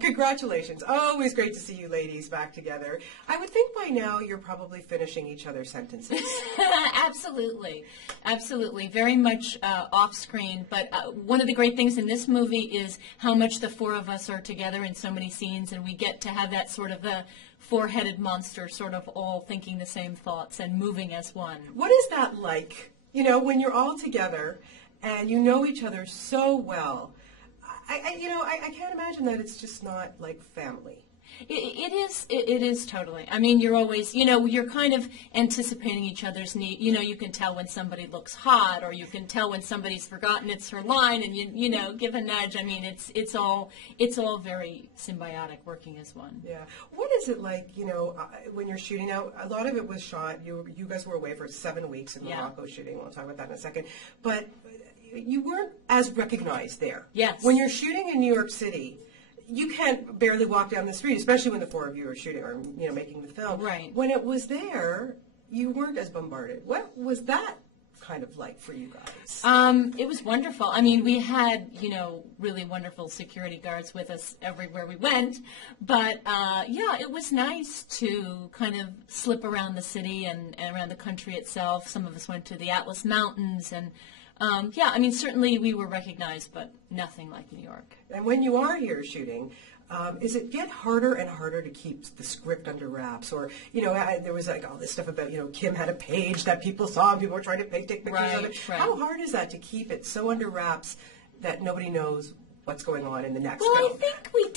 Congratulations. Always great to see you ladies back together. I would think by now you're probably finishing each other's sentences. Absolutely. Absolutely. Very much off screen. But one of the great things in this movie is how much the four of us are together in so many scenes, and we get to have that sort of a four-headed monster sort of all thinking the same thoughts and moving as one. What is that like, when you're all together and you know each other so well? I can't imagine that it's just not like family. It is totally. I mean, you're always, you're kind of anticipating each other's need. You can tell when somebody looks hot, or you can tell when somebody's forgotten it's her line, and you give a nudge. I mean, it's all very symbiotic, working as one. Yeah. What is it like, when you're shooting? Now, a lot of it was shot. You guys were away for 7 weeks in Morocco shooting. We'll talk about that in a second. But you weren't as recognized there. Yes. When you're shooting in New York City, you can't barely walk down the street, especially when the four of you are shooting or making the film. Right. When it was there, you weren't as bombarded. What was that kind of like for you guys? It was wonderful. I mean, we had really wonderful security guards with us everywhere we went. But it was nice to kind of slip around the city and around the country itself. Some of us went to the Atlas Mountains and. Certainly we were recognized, but nothing like New York. And when you are here shooting, is it get harder and harder to keep the script under wraps? Or, there was like all this stuff about, Kim had a page that people saw and people were trying to take pictures of it. Right. How hard is that to keep it so under wraps that nobody knows what's going on in the next film? Well,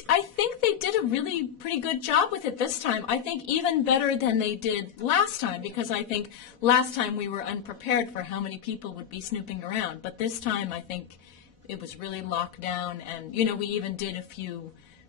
I think they did a really pretty good job with it this time. I think even better than they did last time, because I think last time we were unprepared for how many people would be snooping around. But this time I think it was really locked down, and we even did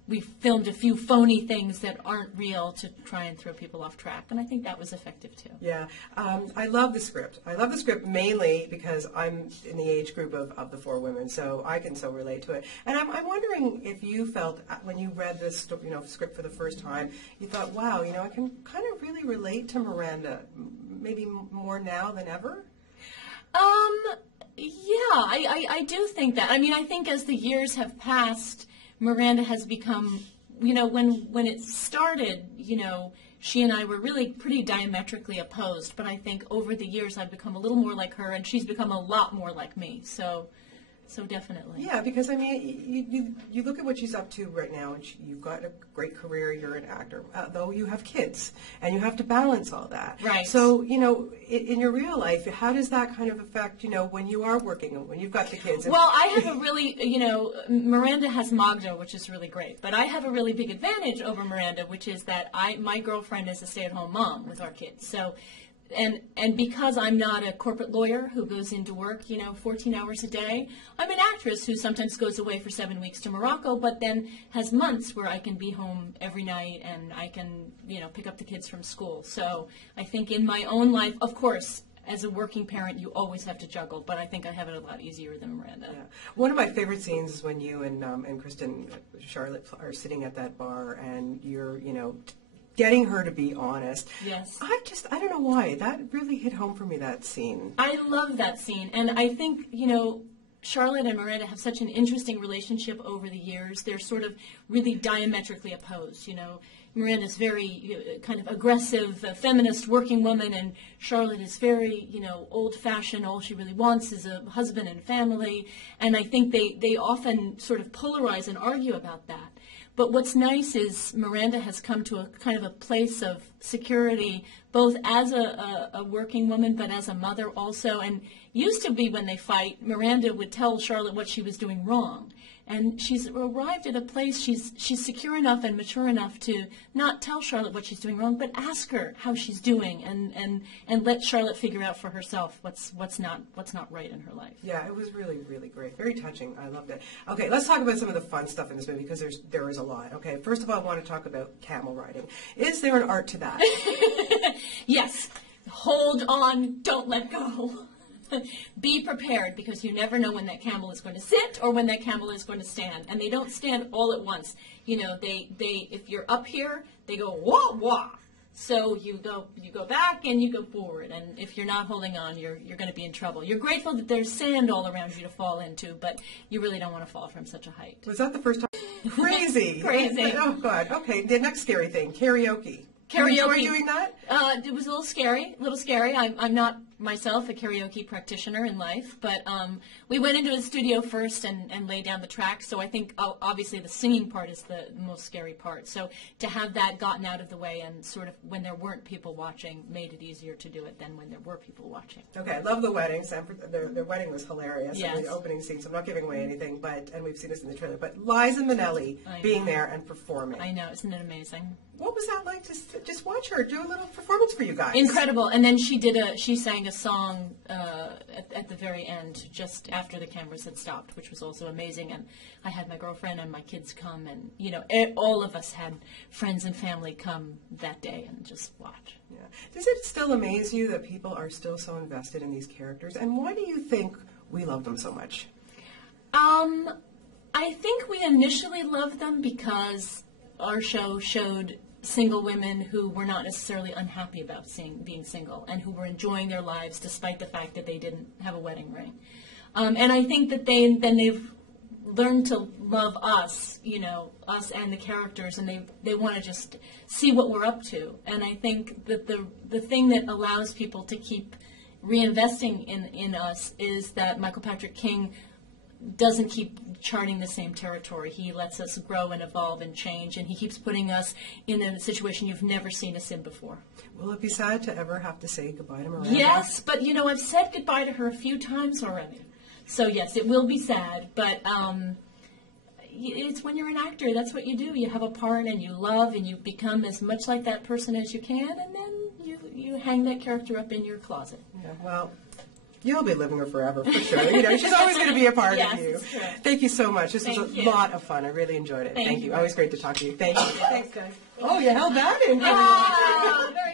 we filmed a few phony things that aren't real to try and throw people off track, and I think that was effective too. Yeah, I love the script. I love the script mainly because I'm in the age group of the four women, so I can so relate to it. And I'm wondering if you felt, when you read this script for the first time, you thought, wow, I can kind of really relate to Miranda, maybe more now than ever? Yeah, I do think that. I mean, I think as the years have passed, Miranda has become, when it started, she and I were really pretty diametrically opposed. But I think over the years I've become a little more like her, and she's become a lot more like me. So definitely. Yeah, because I mean, you look at what she's up to right now, and you've got a great career. You're an actor, though you have kids, and you have to balance all that. Right. So in your real life, how does that kind of affect when you are working and when you've got the kids? Well, I have a really Miranda has Magda, which is really great, but I have a really big advantage over Miranda, which is that my girlfriend is a stay-at-home mom with our kids. So. And because I'm not a corporate lawyer who goes into work, 14 hours a day, I'm an actress who sometimes goes away for 7 weeks to Morocco, but then has months where I can be home every night and I can, pick up the kids from school. So I think in my own life, of course, as a working parent, you always have to juggle, but I think I have it a lot easier than Miranda. Yeah. One of my favorite scenes is when you and Kristen, Charlotte are sitting at that bar and you're, getting her to be honest. Yes. I don't know why. That really hit home for me, that scene. I love that scene. And I think, Charlotte and Miranda have such an interesting relationship over the years. They're sort of really diametrically opposed. Miranda's very kind of aggressive, feminist working woman, and Charlotte is very, old-fashioned. All she really wants is a husband and family. And I think they often sort of polarize and argue about that. But what's nice is Miranda has come to a kind of a place of security, both as a working woman, but as a mother also. And used to be when they fight, Miranda would tell Charlotte what she was doing wrong. And she's arrived at a place, she's secure enough and mature enough to not tell Charlotte what she's doing wrong, but ask her how she's doing and let Charlotte figure out for herself what's not right in her life. Yeah, it was really, really great. Very touching. I loved it. Okay, let's talk about some of the fun stuff in this movie, because there is a lot. Okay, first of all, I want to talk about camel riding. Is there an art to that? Yes. Hold on, don't let go. Be prepared, because you never know when that camel is going to sit or when that camel is going to stand, and they don't stand all at once. They if you're up here, they go wah wah. So you go back and you go forward, and if you're not holding on, you're going to be in trouble. You're grateful that there's sand all around you to fall into, but you really don't want to fall from such a height. Was that the first time? Crazy. Crazy. Oh, God. Okay, the next scary thing, karaoke. Karaoke. You enjoy doing that? It was a little scary. I'm not myself a karaoke practitioner in life, but we went into the studio first and laid down the track. So I think obviously the singing part is the most scary part. So to have that gotten out of the way and sort of when there weren't people watching made it easier to do it than when there were people watching. Okay, I love the wedding. Their wedding was hilarious. Yes. The opening scene, so I'm not giving away anything, and we've seen this in the trailer, but Liza Minnelli being there and performing. I know, isn't it amazing? What was that like to just watch her do a little performance for you guys? Incredible. And then she sang a song at the very end, just after the cameras had stopped, which was also amazing. And I had my girlfriend and my kids come, and all of us had friends and family come that day and just watch. Yeah. Does it still amaze you that people are still so invested in these characters? And why do you think we love them so much? I think we initially loved them because our show showed single women who were not necessarily unhappy about being single and who were enjoying their lives despite the fact that they didn't have a wedding ring. And I think that they've learned to love us, us and the characters, and they want to just see what we're up to. And I think that the thing that allows people to keep reinvesting in us is that Michael Patrick King doesn't keep charting the same territory. He lets us grow and evolve and change, and he keeps putting us in a situation you've never seen us in before. Will it be sad to ever have to say goodbye to Miranda? Yes, but I've said goodbye to her a few times already. So yes, it will be sad, but it's when you're an actor, that's what you do. You have a part and you love and you become as much like that person as you can, and then you hang that character up in your closet. Yeah, well, you'll be living her forever, for sure. She's always going to be a part of you. That's true. Thank you so much. This was a lot of fun. I really enjoyed it. Thank you. Always great to talk to you. Thank you. Thanks, guys. Oh, you held that in. Very